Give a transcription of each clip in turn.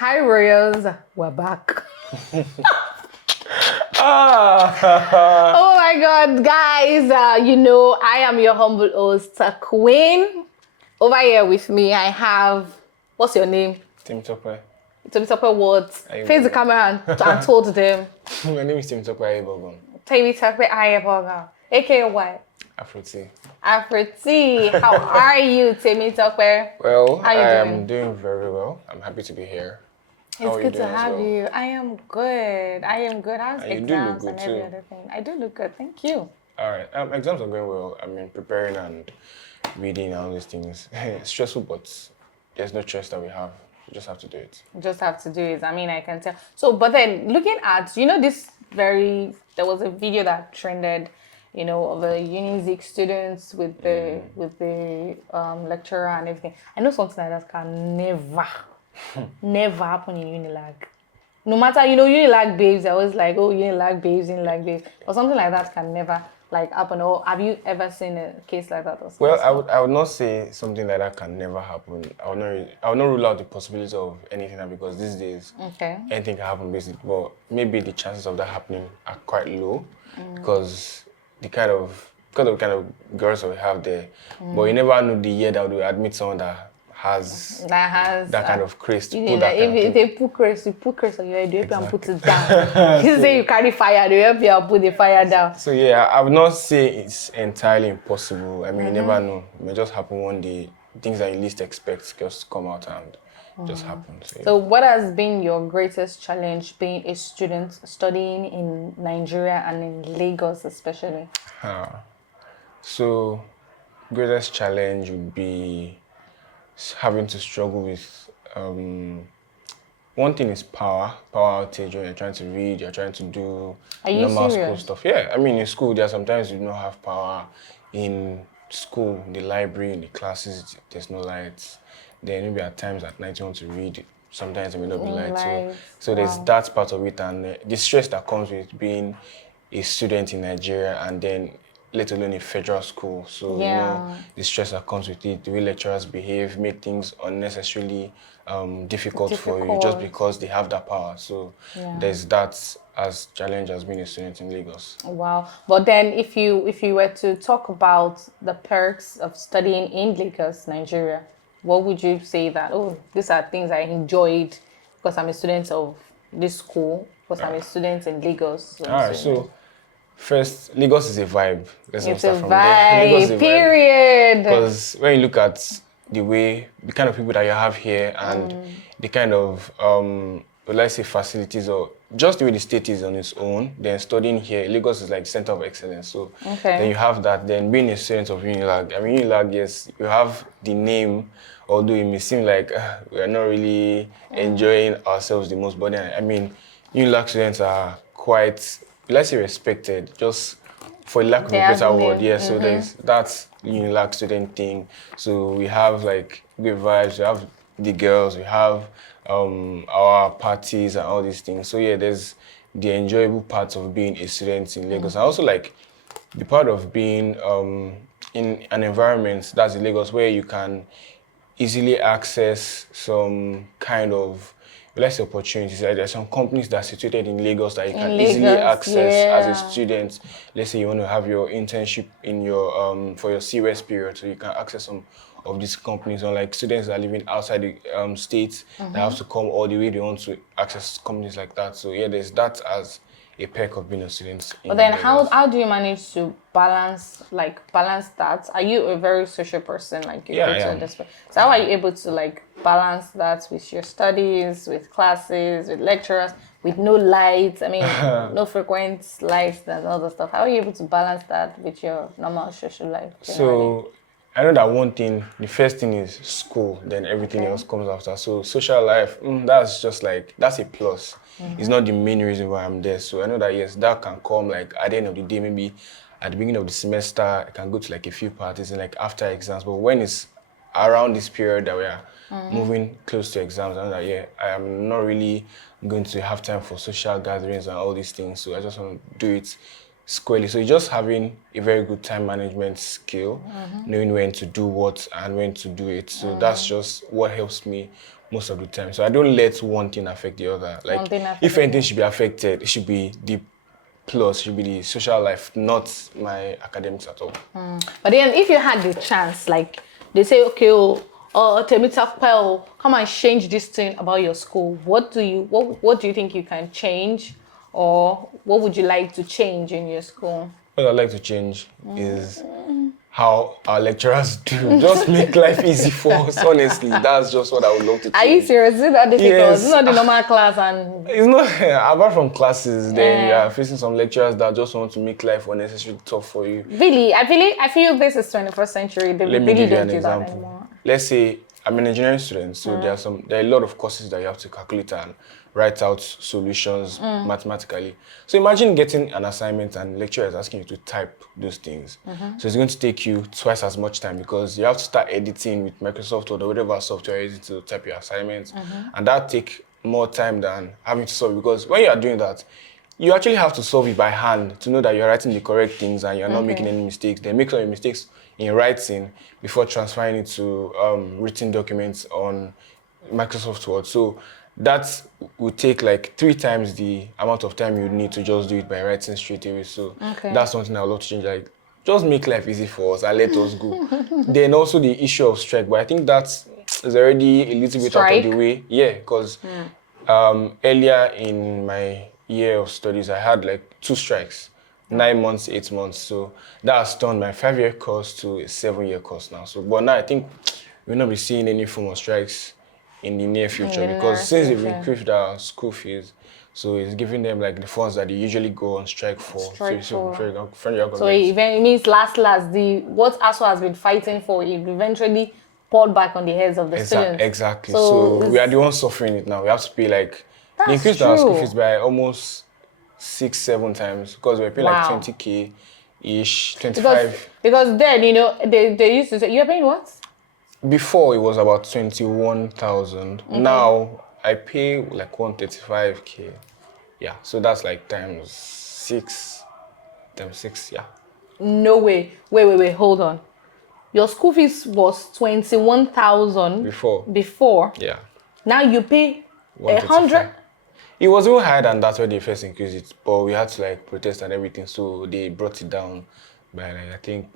Hi Royals, we're back. Oh my God, guys! I am your humble host, Queen. Over here with me, I have, what's your name? Tim Tokwe. Tim Tokwe what? Face the camera and told them. My name is Tim Tokwe Ibogon. Tim Tokwe Ayeboga, aka what? Afroti. Afroti, how are you, Tim Tokwe? Well, How you I'm doing very well. I'm happy to be here. It's good to have you. I am good. How's exams and every other thing? I do look good. Thank you. All right. Exams are going well. I mean, preparing and reading and all these things. It's stressful, but there's no choice that we have. You just have to do it. Just have to do it. I mean, I can tell. So, but then looking at, there was a video that trended, of the UNILAG students with the lecturer and everything. I know something like that can never happen in UNILAG. No matter, UNILAG babes, I was like, oh, UNILAG babes. Or something like that can never happen. Or have you ever seen a case like that? Or well, I would not say something like that can never happen. I would not rule out the possibility of anything because these days anything can happen basically. But maybe the chances of that happening are quite low because the kind of girls that we have there. But you never know the year that we admit someone that has that kind of craze to put that kind if they put craze on your head, you help and put it down. You say you carry fire, they help you and put the fire down. So yeah, I would not say it's entirely impossible. I mean, you never know. It may just happen one day. Things that you least expect just come out and just happen. So what has been your greatest challenge being a student studying in Nigeria and in Lagos especially? So greatest challenge would be having to struggle with one thing is power outage when you're trying to read, you're trying to do normal school stuff. Yeah, I mean in school there are sometimes you don't have power. In school, in the library, in the classes, there's no lights. Then maybe at times at night you want to read, sometimes there may not be lights. So there's that part of it and the stress that comes with being a student in Nigeria and then let alone a federal school. So, the stress that comes with it, the way lecturers behave, make things unnecessarily difficult for you just because they have that power. So, there's that as challenge as being a student in Lagos. Wow. But then if you were to talk about the perks of studying in Lagos, Nigeria, what would you say that, these are things I enjoyed because I'm a student of this school, because I'm a student in Lagos. So first, Lagos is a vibe. Let's it's start a from vibe, there. Lagos is a period. Because when you look at the kind of people that you have here and the kind of, let's say facilities or just the way the state is on its own, then studying here, Lagos is like center of excellence. So then you have that, then being a student of UNILAG. I mean, UNILAG, yes, you have the name, although it may seem like we are not really enjoying ourselves the most, but then, I mean, UNILAG students are quite, let's say respected, just for lack of a better word, so there's that UNILAG student thing. So we have like good vibes, we have the girls, we have our parties and all these things. So yeah, there's the enjoyable parts of being a student in Lagos. And also like the part of being in an environment that's in Lagos where you can easily access some kind of less opportunities. Like there's some companies that are situated in Lagos that you can easily access as a student. Let's say you want to have your internship in your for your CRS period, so you can access some of these companies. Unlike students that are living outside the state, they have to come all the way. They want to access companies like that. So yeah, there's that as a perk of being a student. But then how do you manage to balance that? Are you a very social person? So how are you able to balance that with your studies, with classes, with lecturers, with no lights? I mean, no frequent lights and all the stuff. How are you able to balance that with your normal social life? So I know that one thing, the first thing is school, then everything else comes after. So social life, that's just that's a plus. It's not the main reason why I'm there. So I know that yes, that can come at the end of the day, maybe at the beginning of the semester, I can go to a few parties and after exams. But when it's around this period that we are moving close to exams, I know that I am not really going to have time for social gatherings and all these things. So I just want to do it squarely. So just having a very good time management skill, knowing when to do what and when to do it. So that's just what helps me most of the time. So I don't let one thing affect the other. Like One thing affect if the anything other. should be affected, it should be the plus, should be the social life, not my academics at all. But then if you had the chance, like they say, okay, Temita, come and change this thing about your school. What do you think you can change, or what would you like to change in your school? What I'd like to change is how our lecturers do. Just make life easy for us, honestly. That's just what I would love to change. Are you serious? Is it that difficult? Yes. It's not the normal class and It's not, apart from classes, then you are facing some lecturers that just want to make life unnecessarily tough for you. really, I feel this is 21st century. They Let me really give you don't an do that example. anymore. Let's say I'm an engineering student, so there are a lot of courses that you have to calculate and write out solutions mathematically. So imagine getting an assignment and lecturer is asking you to type those things. So it's going to take you twice as much time because you have to start editing with Microsoft Word or whatever software you're using to type your assignments, and that take more time than having to solve, because when you are doing that, you actually have to solve it by hand to know that you're writing the correct things and you're not making any mistakes. Then make all your mistakes in writing before transferring it to written documents on Microsoft Word. So that would take like 3 times the amount of time you need to just do it by writing straight away. So that's something I would love to change. Like, just make life easy for us and let us go. Then also the issue of strike, but I think that is already a little bit out of the way. Yeah, because earlier in my year of studies, I had like 2 strikes, 9 months, 8 months. So that has turned my 5-year course to a 7-year course now. So, but now I think we'll not be seeing any form of strikes in the near future, because since they've increased our school fees, so it's giving them like the funds that they usually go on strike for. So it means last, what ASO has been fighting for, it eventually poured back on the heads of the students. Exactly. So we are the ones suffering it now. We have to pay like, they increased our school fees by almost 6-7 times, because we're paying like 20K ish, 25. Because then, you know, they used to say, you're paying what? Before it was about 21,000. Now I pay like 135K. Yeah, so that's like times 6, yeah. No way. Wait, hold on. Your school fees was 21,000 before. Yeah. Now you pay 100. It was even higher than that when they first increased it, but we had to like protest and everything, so they brought it down by like, I think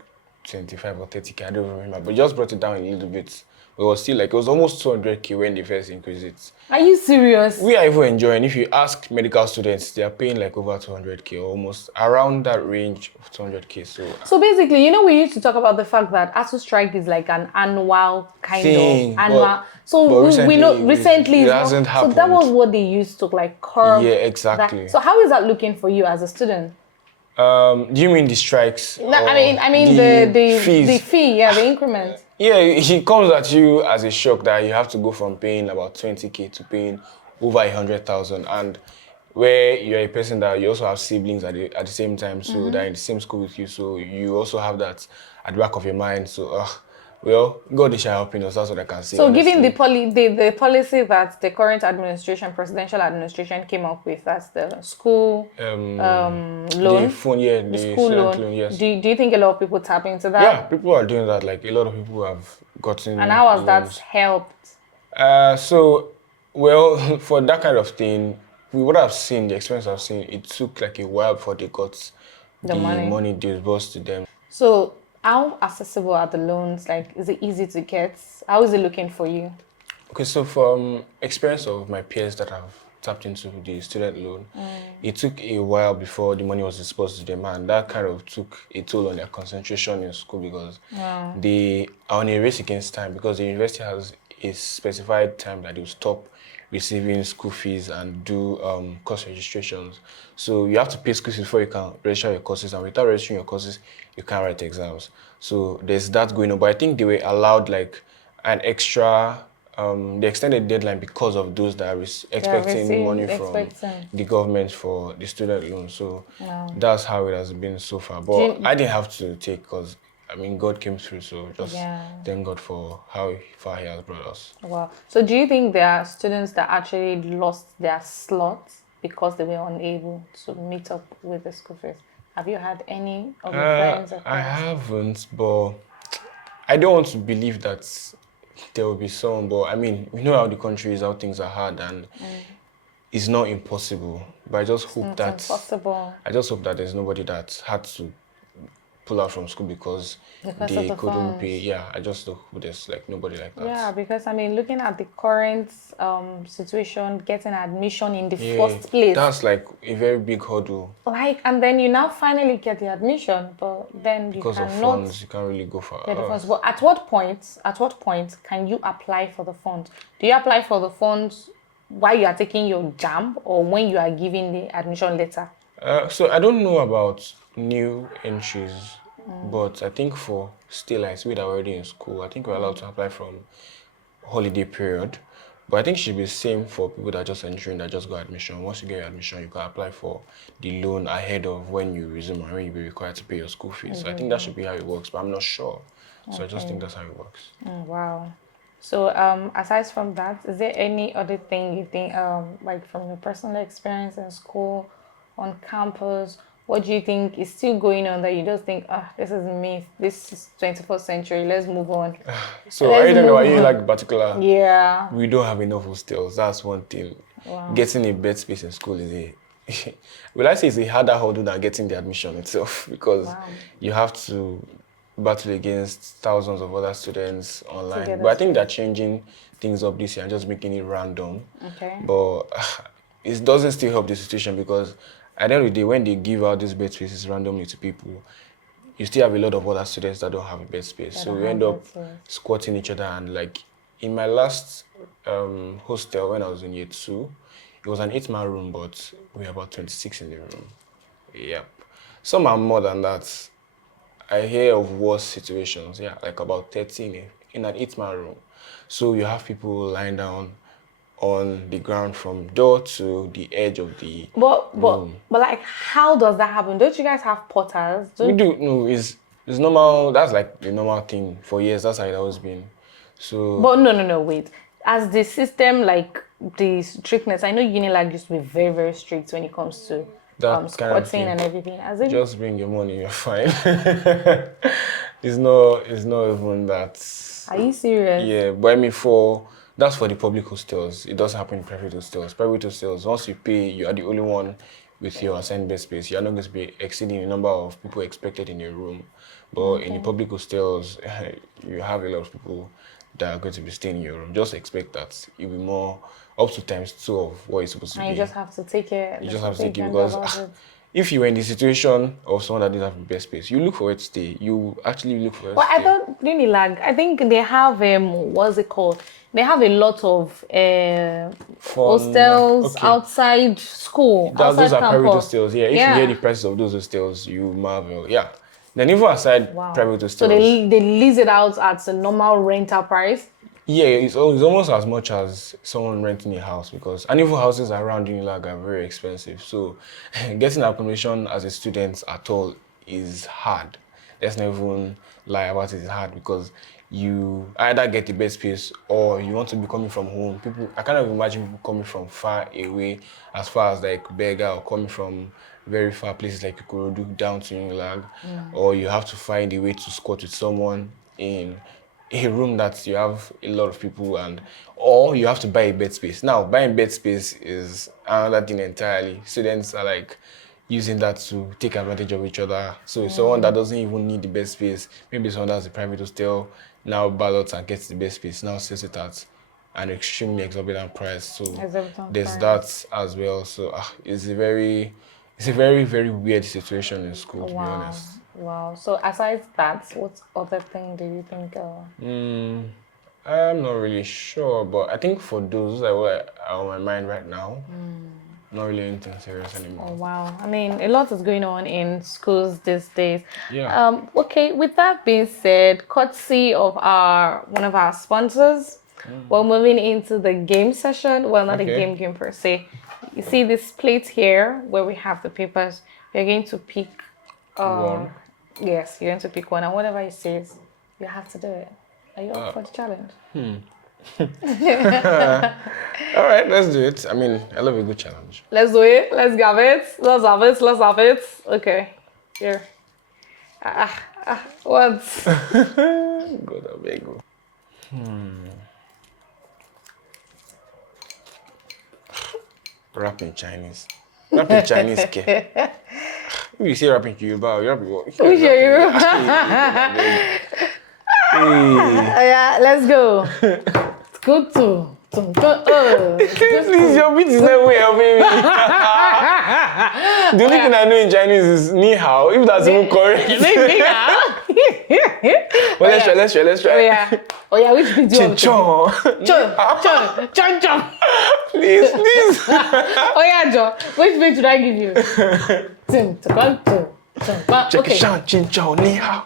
25 or 30K, I don't remember, but just brought it down a little bit. It was still like, it was almost 200K when they first increased it. Are you serious? We are even enjoying. If you ask medical students, they are paying like over 200K, almost around that range of 200K. So basically, you know, we used to talk about the fact that ASU strike is like an annual kind of annual. But we know recently it hasn't happened. So that was what they used to like curb. Yeah, exactly. That. So how is that looking for you as a student? Do you mean the strikes? No, I mean the fees. The fee, yeah, the increment. Yeah, it comes at you as a shock that you have to go from paying about 20K to paying over 100,000, and where you're a person that you also have siblings at the same time, so they're in the same school with you, so you also have that at the back of your mind. So, well, God is helping us. That's what I can say. So, honestly. given the policy that the current administration, presidential administration, came up with, that's the school loan, the school loan. Yes. Do you think a lot of people tap into that? Yeah, people are doing that. Like a lot of people have gotten. And how has that helped? So, well, for that kind of thing, what I've seen, the experience I've seen, it took like a while before they got the money disbursed to them. So, how accessible are the loans? Like, is it easy to get? How is it looking for you? Okay, so from experience of my peers that have tapped into the student loan, it took a while before the money was disbursed to them, and that kind of took a toll on their concentration in school, because they are on a race against time, because the university has a specified time that they will stop receiving school fees and do course registrations. So you have to pay school fees before you can register your courses, and without registering your courses, you can't write exams. So there's that going on. But I think they were allowed like an extra, they extended deadline because of those that are expecting money from the government for the student loan. So that's how it has been so far. But I didn't have to take, because I mean, God came through, so just thank God for how far He has brought us. Wow. So do you think there are students that actually lost their slots because they were unable to meet up with the school fees? Have you had any of your friends or I class? haven't, but I don't want to believe that there will be some. But I mean, we know how the country is, how things are hard, and it's not impossible. But It's not impossible I just hope that there's nobody that had to pull out from school because because of they the couldn't pay. funds. Yeah, I just hope there's like nobody like that. Yeah, because I mean, looking at the current situation, getting admission in the Yeah, first place, that's like a very big hurdle like, and then you now finally get the admission, but then you because of cannot funds. You can't really go for. get the funds. But at what point can you apply for the funds? Do you apply for the funds while you are taking your jam or when you are giving the admission letter? So I don't know about new entries, but I think for still like we that are already in school, I think we're allowed to apply from holiday period. But I think it should be the same for people that are just entering that just got admission. Once you get your admission, you can apply for the loan ahead of when you resume and when you'll be required to pay your school fees. So I think that should be how it works, but I'm not sure. So I just think that's how it works. Wow. So, aside from that, is there any other thing you think, like from your personal experience in school, on campus, what do you think is still going on that you just think, this is myth, this is 21st century, let's move on. So Let's I don't know, move are you on. like particular? Yeah. We don't have enough hostels. That's one thing. Wow. Getting a bed space in school is will I say it's a harder hurdle than getting the admission itself because Wow. you have to battle against thousands of other students online. get But a I think they're changing things up this year and just making it random. Okay. But it doesn't still help the situation because at the end of the day, when they give out these bed spaces randomly to people, you still have a lot of other students that don't have a bed space. So don't we have end up bed space. squatting each other. And like in my last hostel when I was in year 2, it was an 8-man room, but we were about 26 in the room. Yep. Some are more than that. I hear of worse situations, yeah, like about 13 in an 8-man room. So you have people lying down on the ground from door to the edge of the room. But like, how does that happen? Don't you guys have porters? We do, no, it's normal, that's like the normal thing for years, that's how it always been. So, But no, wait. As the system, like the strictness, I know Unilag used to be very, very strict when it comes to that kind of squatting thing. and everything. As in, Just bring your money, you're fine. It's not even that. are you serious? Yeah, but I mean that's for the public hostels. It doesn't happen in private hostels. Private hostels, once you pay, you are the only one with your assigned bed space. You're not going to be exceeding the number of people expected in your room. But in the public hostels, you have a lot of people that are going to be staying in your room. Just expect that it'll be more up to ×2 of what it's supposed to And be. you just have to take it. You just have to take it because if you were in the situation of someone that didn't have the best space, you look for where to stay. You actually look for where to Well, stay. I thought Unilag, I think they have what's it called? They have a lot of hostels okay. outside school, outside Those are private campus. hostels. Yeah, if you hear the prices of those hostels, you marvel. Yeah. Then even aside private hostels. So they lease it out at a normal rental price. Yeah, it's almost as much as someone renting a house because and even houses around Unilag are very expensive. So getting accommodation as a student at all is hard. Let's not even lie about it. It's hard because you either get the best space or you want to be coming from home. I cannot imagine people coming from far away, as far as like Berger or coming from very far places like Ikorodu down to Unilag, or you have to find a way to squat with someone in a room that you have a lot of people or you have to buy a bed space. Now, buying bed space is another thing entirely. Students are like using that to take advantage of each other. So someone that doesn't even need the bed space, maybe someone that's a private hostel, now ballots and gets the bed space, now sells it at an extremely exorbitant price. So there's that as well. So it's a very, very weird situation in school, to be honest. Wow. So aside that, what other thing do you think? I'm not really sure, but I think for those that are on my mind right now, not really anything serious anymore. Oh, wow. I mean, a lot is going on in schools these days. Yeah. Okay, with that being said, courtesy of one of our sponsors, we're moving into the game session. Well, not a game per se. You see this plate here where we have the papers. You're going to pick one. Yes, you're going to pick one, and whatever it says, you have to do it. Are you up for the challenge? All right, let's do it. I mean, I love a good challenge. Let's do it. Let's have it. Let's have it. Okay. Here. What? God, I beg you. Rap in Chinese. Rap in Chinese, ke? If you say rap in Yoruba, you rap in what? Which are you? Yeah, let's go. It's good to. Please, your beat is not way helping me. The only thing I know in Chinese is ni hao, if that's even correct. Well, let's try. Oh yeah, which beat do you want to Chinchon. Chon. Please. Oh yeah, Joe. Which beat should I give you? Okay. Chinchon, ni hao.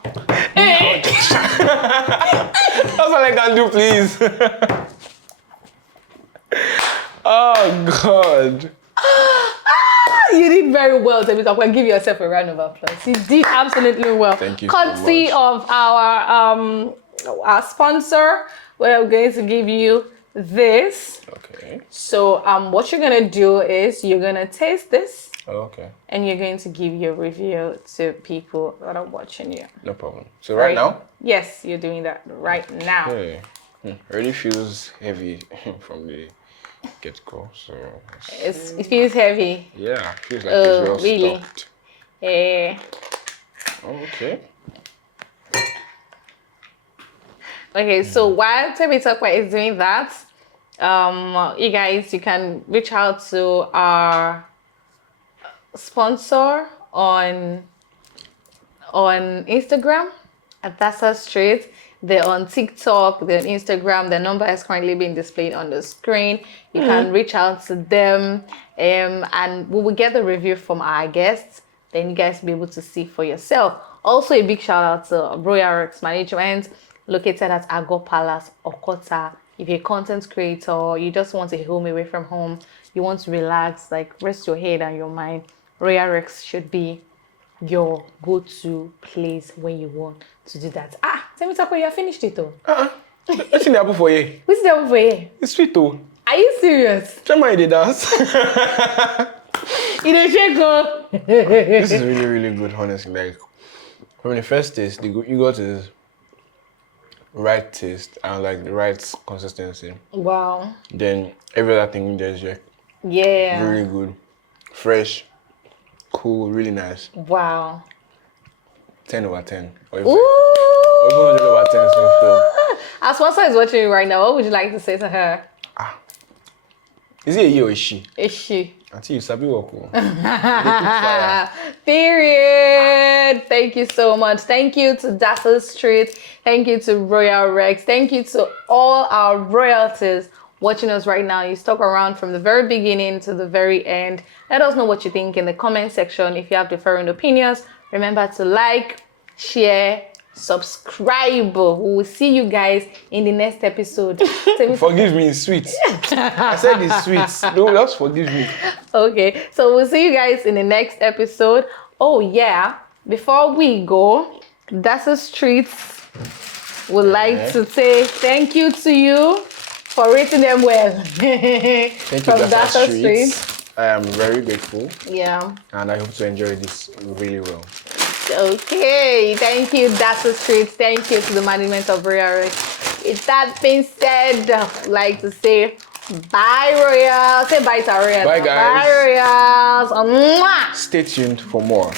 That's all I can do, please. Oh God. You did very well, Temitope. Give yourself a round of applause. You did absolutely well. Thank you Courtesy so much. of our sponsor, we're going to give you this. Okay. So what you're gonna do is you're gonna taste this Okay. and you're going to give your review to people that are watching you. No problem. So right now? Yes, you're doing that right now. Hey. Already feels heavy from the get-go, so... It feels heavy. Yeah, feels like it's well really? stocked. Okay. Okay, so while Temitope is doing that, you guys, you can reach out to our sponsor on Instagram at Thassa Street. They're on TikTok, they're on Instagram. Their number is currently being displayed on the screen. You can reach out to them, and we will get the review from our guests. Then you guys will be able to see for yourself. Also, a big shout out to Royal Rex Management, located at Agor Palace, Okota. If you're a content creator, you just want a home away from home, you want to relax, like rest your head and your mind, Royal Rex should be your go-to place when you want to do that. Temitope, you finished it though. What's in the apple for you? What's the over here? It's sweet though. Are you serious? Tell me they dance. You don't shake go. This is really, really good, honestly. Like, from the first taste, you got this right taste and like the right consistency. Wow. Then every other thing there's like really good, fresh, cool, really nice. Wow. 10 over 10. Or Ooh. even 100 over 10. So Our sponsor is watching you right now. What would you like to say to her? is it a he or is she? Is she? Until you sabi work. Period. Thank you so much. Thank you to Thassa Street. Thank you to Royal Rex. Thank you to all our royalties watching us right now. You stuck around from the very beginning to the very end. Let us know what you think in the comment section. If you have different opinions, remember to like, share, subscribe. We will see you guys in the next episode. Forgive me, it's sweet. I said it's sweet. No, just forgive me. Okay, so we'll see you guys in the next episode. Oh yeah, before we go, Thassa Street would like to say thank you to you for rating them well. Thank you, From Thassa Street. I am very grateful. Yeah. And I hope to enjoy this really well. Okay, thank you, Thassa Street. Thank you to the management of Royal Rex. With that being said, I'd like to say bye, Royal. Say bye to Royal. Bye, guys. Bye, Royals. Mwah! Stay tuned for more.